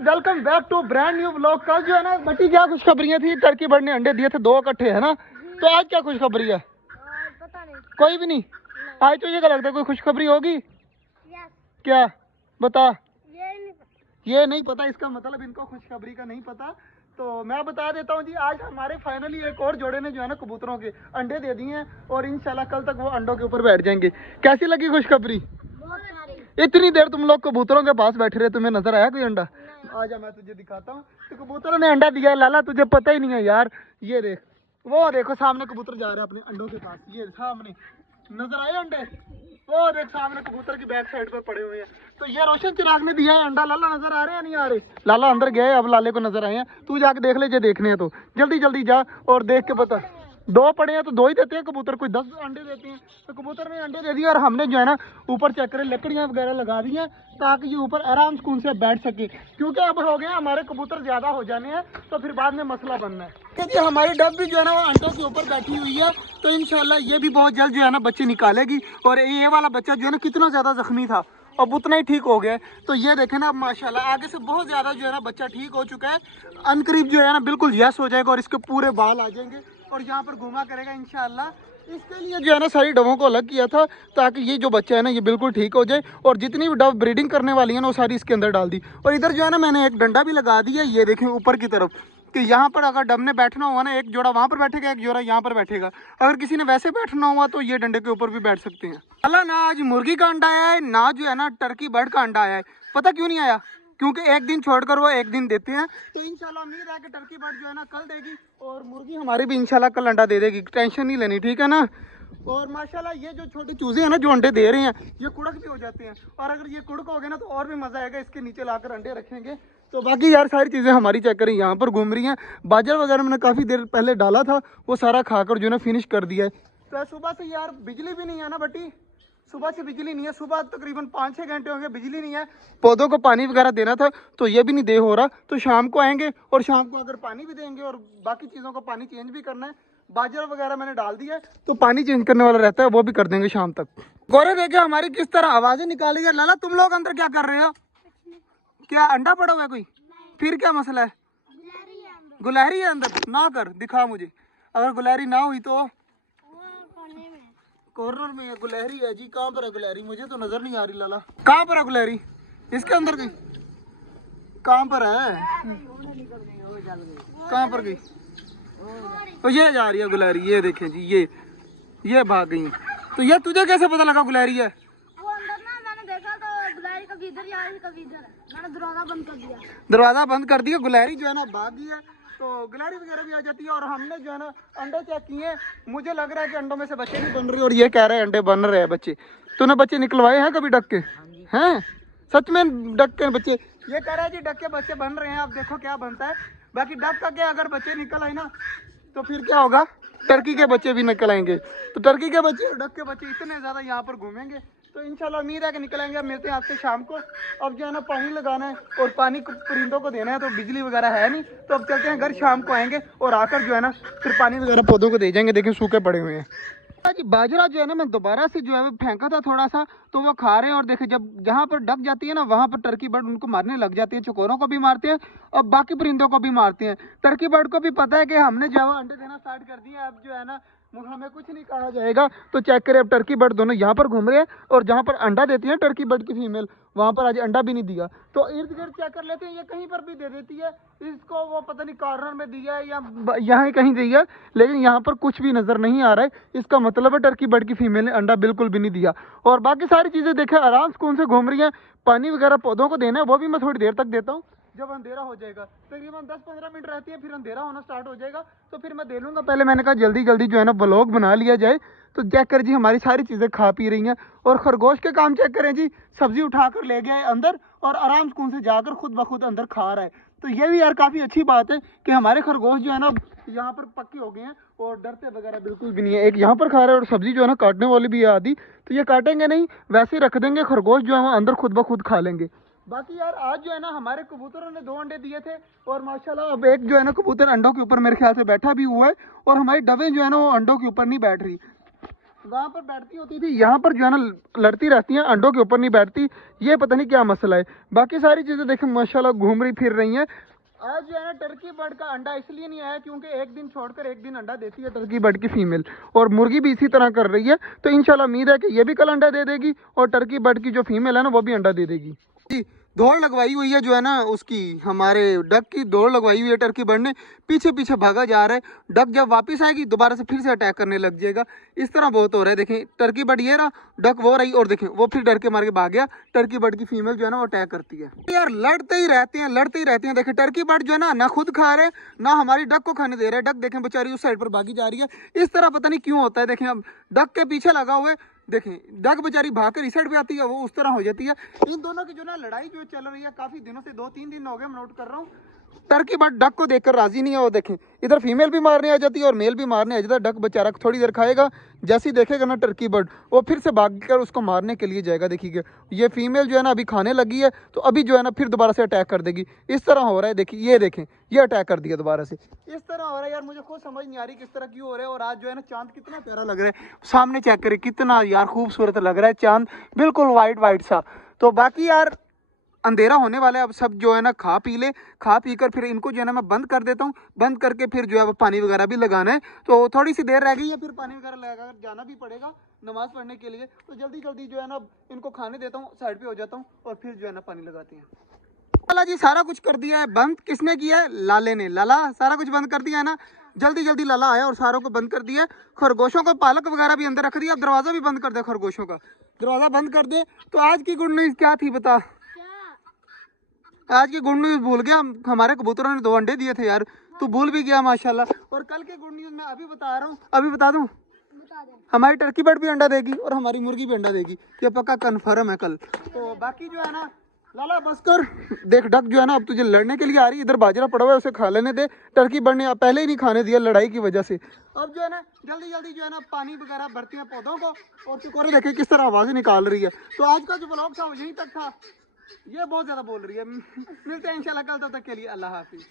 Welcome back to brand new vlog. कल जो है ना बटी क्या खुशखबरियाँ थी, टर्की बर्ड ने अंडे दिए थे 2 इकट्ठे, है ना। तो आज क्या खुशखबरी है? पता नहीं, कोई भी नहीं। आज तो ये क्या लगता है कोई खुशखबरी होगी। क्या बता? ये नहीं पता, इसका मतलब इनको खुशखबरी का नहीं पता। तो मैं बता देता हूँ जी, आज हमारे फाइनली एक और जोड़े ने जो है ना कबूतरों के अंडे दे दिए हैं और इंशाल्लाह कल तक वो अंडों के ऊपर बैठ जाएंगे। कैसी लगी खुशखबरी? इतनी देर तुम लोग कबूतरों के पास बैठे रहे, तुम्हें नजर आया कोई अंडा? आजा मैं तुझे दिखाता हूँ। तो कबूतरों ने अंडा दिया है लाला, तुझे पता ही नहीं है यार। ये देख, वो देखो सामने कबूतर जा रहे हैं अपने अंडों के पास। ये सामने नजर आए अंडे, वो देख सामने कबूतर की बैक साइड पर पड़े हुए हैं। तो ये रोशन चिराग ने दिया है अंडा। लाला नजर आ रहे हैं नहीं आ रहे? लाला अंदर गए, अब लाले को नजर आए हैं। तू जाके देख ले, जो देखने हैं तो जल्दी जल्दी जा और देख के बता। 2 पड़े हैं तो 2 ही देते हैं कबूतर, कोई 10 अंडे देते हैं। तो कबूतर ने अंडे दे दिए और हमने जो है ना ऊपर चेक करें लकड़ियाँ वगैरह लगा दी हैं ताकि ये ऊपर आराम सुकून से बैठ सके, क्योंकि अब हो गया हमारे कबूतर ज्यादा हो जाने हैं तो फिर बाद में मसला बनना है। क्योंकि हमारी डब भी जो है ना वो अंडों के ऊपर बैठी हुई है, तो इंशाल्लाह ये भी बहुत जल्द जो है ना बच्चे निकालेगी। और ये वाला बच्चा जो है ना कितना ज्यादा जख्मी था, अब उतना ही ठीक हो गया है। तो ये देखें ना, अब माशाल्लाह आगे से बहुत ज्यादा जो है ना बच्चा ठीक हो चुका है। अनकरीब जो है ना बिल्कुल यस हो जाएगा और इसके पूरे बाल आ जाएंगे और यहाँ पर घुमा करेगा इंशाल्लाह। इसके लिए जो है ना सारी डबों को अलग किया था ताकि ये जो बच्चा है ना ये बिल्कुल ठीक हो जाए। और जितनी भी डब ब्रीडिंग करने वाली है ना वो सारी इसके अंदर डाल दी। और इधर जो है ना मैंने एक डंडा भी लगा दिया, ये देखें ऊपर की तरफ, कि यहाँ पर अगर डब ने बैठना हुआ ना एक जोड़ा वहाँ पर बैठेगा, एक जोड़ा यहाँ पर बैठेगा। अगर किसी ने वैसे बैठना हुआ तो ये डंडे के ऊपर भी बैठ सकते हैं। अल्लाह ना आज मुर्गी का अंडा आया है ना जो है ना टर्की बर्ड का अंडा आया है। पता क्यों नहीं आया? क्योंकि एक दिन छोड़कर वो एक दिन देते हैं। तो इंशाल्लाह उम्मीद है कि टर्की बर्ड जो है ना कल देगी और मुर्गी हमारी भी इंशाल्लाह कल अंडा दे देगी। टेंशन नहीं लेनी, ठीक है ना। और माशाल्लाह ये जो छोटे चूजे हैं ना जो अंडे दे रहे हैं ये कुड़क भी हो जाते हैं, और अगर ये कुड़क हो गए ना तो और भी मजा आएगा। इसके नीचे लाकर अंडे रखेंगे। तो बाकी यार सारी चीज़ें हमारी चेक करें, यहाँ पर घूम रही हैं। बाजरा वगैरह मैंने काफ़ी देर पहले डाला था, वो सारा खाकर जो है ना फिनिश कर दिया है। तो सुबह से यार बिजली भी नहीं है ना बटी, सुबह से बिजली नहीं है। सुबह तकरीबन 5-6 घंटे हो गए बिजली नहीं है। पौधों को पानी वगैरह देना था तो ये भी नहीं दे हो रहा। तो शाम को आएंगे और शाम को अगर पानी भी देंगे और बाकी चीज़ों का पानी चेंज भी करना है। बाजरा वगैरह मैंने डाल दिया है तो पानी चेंज करने वाला रहता है, वो भी कर देंगे शाम तक। गोरे देखे हमारी किस तरह आवाज़ें निकाली है। लाला तुम लोग अंदर क्या कर रहे हो? क्या अंडा पड़ा हुआ है कोई? फिर क्या मसला है? गुलहरी है अंदर? ना कर दिखा मुझे, अगर गुलहरी ना हुई तो। कॉर्नर में है गुलहरी है जी। कहाँ पर है गुलहरी? मुझे तो नजर नहीं आ रही लाला। कहाँ पर है गुलहरी? इसके अंदर गई? कहाँ पर है? कहाँ पर गई? तो ये जा रही है गुलहरी, ये देखें जी, ये भाग गई। तो ये तुझे कैसे पता लगा गुलहरी है? वो अंदर ना मैंने देखा तो गुलहरी कभी इधर जा रही कभी इधर, मैंने दरवाजा बंद कर दिया। दरवाजा बंद कर दिया, गुलहरी जो है ना भाग गई है। तो गुलहरी वगैरह भी आ जाती है। और हमने जो है ना अंडे चेक किए, मुझे लग रहा है कि अंडों में से बच्चे नहीं बन रहे और ये कह रहे हैं अंडे बन रहे हैं बच्चे। तूने बच्चे निकलवाए हैं कभी डक के? हैं सच में डक के बच्चे? ये कह रहा है जी डक के बच्चे बन रहे हैं, अब देखो क्या बनता है। बाकी डक का क्या, अगर बच्चे निकल आए ना तो फिर क्या होगा, टर्की के बच्चे भी निकल आएंगे। तो टर्की के बच्चे और डक के बच्चे इतने ज़्यादा यहाँ पर घूमेंगे। तो इंशाल्लाह उम्मीद है कि निकलेंगे। अब मिलते हैं आपसे शाम को। अब जो है ना पानी लगाना है और पानी परिंदों को देना है, तो बिजली वगैरह है नहीं। तो अब चलते हैं घर, शाम को आएंगे और आकर जो है ना फिर पानी वगैरह पौधों को दे जाएंगे। देखिए सूखे पड़े हुए हैं जी। बाजरा जो है ना मैं दोबारा से जो है वो फेंका था थोड़ा सा, तो वो खा रहे हैं। और देखे जब जहाँ पर डक जाती है ना वहाँ पर टर्की बर्ड उनको मारने लग जाती है। चकोरों को भी मारते हैं और बाकी परिंदों को भी मारते हैं। टर्की बर्ड को भी पता है कि हमने जो है अंडे देना स्टार्ट कर दिया, अब जो है ना हमें कुछ नहीं कहा जाएगा। तो चेक करें, अब टर्की बर्ड दोनों यहाँ पर घूम रहे हैं और जहाँ पर अंडा देती है टर्की बर्ड की फीमेल, वहाँ पर आज अंडा भी नहीं दिया। तो इर्द गिर्द चेक कर लेते हैं, ये कहीं पर भी दे देती है। इसको वो पता नहीं कॉर्नर में दिया है या यहाँ कहीं दिया है, लेकिन यहाँ पर कुछ भी नज़र नहीं आ रहा है। इसका मतलब है टर्की बर्ड की फीमेल ने अंडा बिल्कुल भी नहीं दिया। और बाकी सारी चीज़ें देखें आराम सुकून से घूम रही हैं। पानी वगैरह पौधों को देना है, वो भी मैं थोड़ी देर तक देता हूँ जब अंधेरा हो जाएगा। तकरीबन 10-15 मिनट रहती है, फिर अंधेरा होना स्टार्ट हो जाएगा तो फिर मैं दे लूँगा। पहले मैंने कहा जल्दी जल्दी जो है ना ब्लॉग बना लिया जाए। तो चेक कर जी हमारी सारी चीज़ें खा पी रही हैं। और खरगोश के काम चेक करें जी, सब्जी उठाकर ले गया है अंदर और आराम सुकून से जाकर खुद ब खुद अंदर खा रहा है। तो ये भी यार काफ़ी अच्छी बात है कि हमारे खरगोश जो है ना यहाँ पर पक्के हो गए हैं और डरते वगैरह बिल्कुल भी नहीं है। एक यहाँ पर खा रहा है और सब्जी जो है ना काटने वाली भी है आधी, तो ये काटेंगे नहीं, वैसे ही रख देंगे। खरगोश जो है वो अंदर खुद ब खुद खा लेंगे। बाकी यार आज जो है ना हमारे कबूतरों ने 2 अंडे दिए थे और माशाल्लाह अब एक जो है ना कबूतर अंडों के ऊपर मेरे ख्याल से बैठा भी हुआ है। और हमारी डबें जो है ना वो अंडों के ऊपर नहीं बैठ रही। वहाँ पर बैठती होती थी, यहाँ पर जो है ना लड़ती रहती हैं, अंडों के ऊपर नहीं बैठती। ये पता नहीं क्या मसला है। बाकी सारी चीज़ें देखें माशाल्लाह घूम रही फिर रही हैं। आज जो है ना टर्की बर्ड का अंडा इसलिए नहीं आया क्योंकि एक दिन छोड़कर एक दिन अंडा देती है टर्की बर्ड की फीमेल, और मुर्गी भी इसी तरह कर रही है। तो इंशाल्लाह उम्मीद है कि ये भी कल अंडा दे देगी और टर्की बर्ड की जो फीमेल है ना वो भी अंडा दे देगी जी। दौड़ लगवाई हुई है जो है ना उसकी, हमारे डक की दौड़ लगवाई हुई है टर्की बर्ड ने, पीछे पीछे भागा जा रहा है। डक जब वापस आएगी दोबारा से फिर से अटैक करने लग जाएगा। इस तरह बहुत हो रहा है। देखें टर्की बर्ड ये रहा, डक वो रही, और देखें वो फिर डर के मार के भाग गया। टर्की बर्ड की फीमेल जो है ना वो अटैक करती है। यार लड़ते ही रहते हैं, लड़ते ही रहते हैं। देखें टर्की बर्ड जो है ना खुद खा रहे ना हमारी डक को खाने दे रहे हैं। डक देखें बेचारी उस साइड पर भागी जा रही है। इस तरह पता नहीं क्यों होता है। देखें अब डक के पीछे लगा हुआ है, देखें डक बेचारी भाग कर इस साइड पे आती है, वो उस तरह हो जाती है। इन दोनों की जो ना लड़ाई जो चल रही है काफी दिनों से, 2-3 दिन हो गए, मैं नोट कर रहा हूँ। टर्की बर्ड डक को देखकर राजी नहीं है। वो देखें इधर फीमेल भी मारने आ जाती है और मेल भी मारने आ जाता है। डक बेचारा थोड़ी देर खाएगा, जैसे ही देखेगा ना टर्की बर्ड वो फिर से भाग कर उसको मारने के लिए जाएगा। देखिए ये फीमेल जो है ना अभी खाने लगी है, तो अभी जो है ना फिर दोबारा से अटैक कर देगी। इस तरह हो रहा है। देखिए ये देखें ये अटैक कर दिया दोबारा से। इस तरह हो रहा है यार, मुझे खुद समझ नहीं आ रही किस तरह क्यों हो रहा है। और आज जो है ना चांद कितना प्यारा लग रहा है, सामने चेक करें कितना यार खूबसूरत लग रहा है चांद, बिल्कुल वाइट वाइट सा। तो बाकी यार अंधेरा होने वाला है, अब सब जो है ना खा पी ले। खा पी कर फिर इनको जो है ना मैं बंद कर देता हूँ। बंद करके फिर जो है वो पानी वगैरह भी लगाना है। तो थोड़ी सी देर रह गई है, फिर पानी वगैरह लगा कर जाना भी पड़ेगा नमाज पढ़ने के लिए। तो जल्दी जल्दी जो है ना इनको खाने देता हूँ, साइड पे हो जाता हूँ और फिर जो है ना पानी लगाते हैं। लाला जी सारा कुछ कर दिया है बंद। किसने किया है? लाले ने। लाला सारा कुछ बंद कर दिया है ना, जल्दी जल्दी लाला आया और सारों को बंद कर दिया। खरगोशों को पालक वगैरह भी अंदर रख दिया। अब दरवाजा भी बंद कर दे, खरगोशों का दरवाजा बंद कर दे। तो आज की गुड न्यूज क्या थी बता? आज की गुड न्यूज भूल गया, हमारे कबूतरों ने 2 अंडे दिए थे यार, तू भूल भी गया माशाल्लाह। और कल की गुड न्यूज मैं अभी बता रहा हूँ, अभी बता दूँ। हमारी टर्की बर्ड भी अंडा देगी और हमारी मुर्गी भी अंडा देगी, ये पक्का कन्फर्म है कल। तो बाकी जो है ना लाला बस कर, देख डक जो है ना अब तुझे लड़ने के लिए आ रही है। इधर बाजरा पड़ा हुआ है, उसे खा लेने दे। टर्की बर्ड ने पहले ही नहीं खाने दिया लड़ाई की वजह से। अब जो है ना जल्दी जल्दी जो है ना पानी वगैरह भरती है पौधों को, और चिकोरे देखे किस तरह आवाज़ें निकाल रही है। तो आज का जो ब्लॉग था वो यहीं तक था। ये बहुत ज़्यादा बोल रही है। मिलते हैं इंशाल्लाह कल, तब तक के लिए अल्लाह हाफिज़।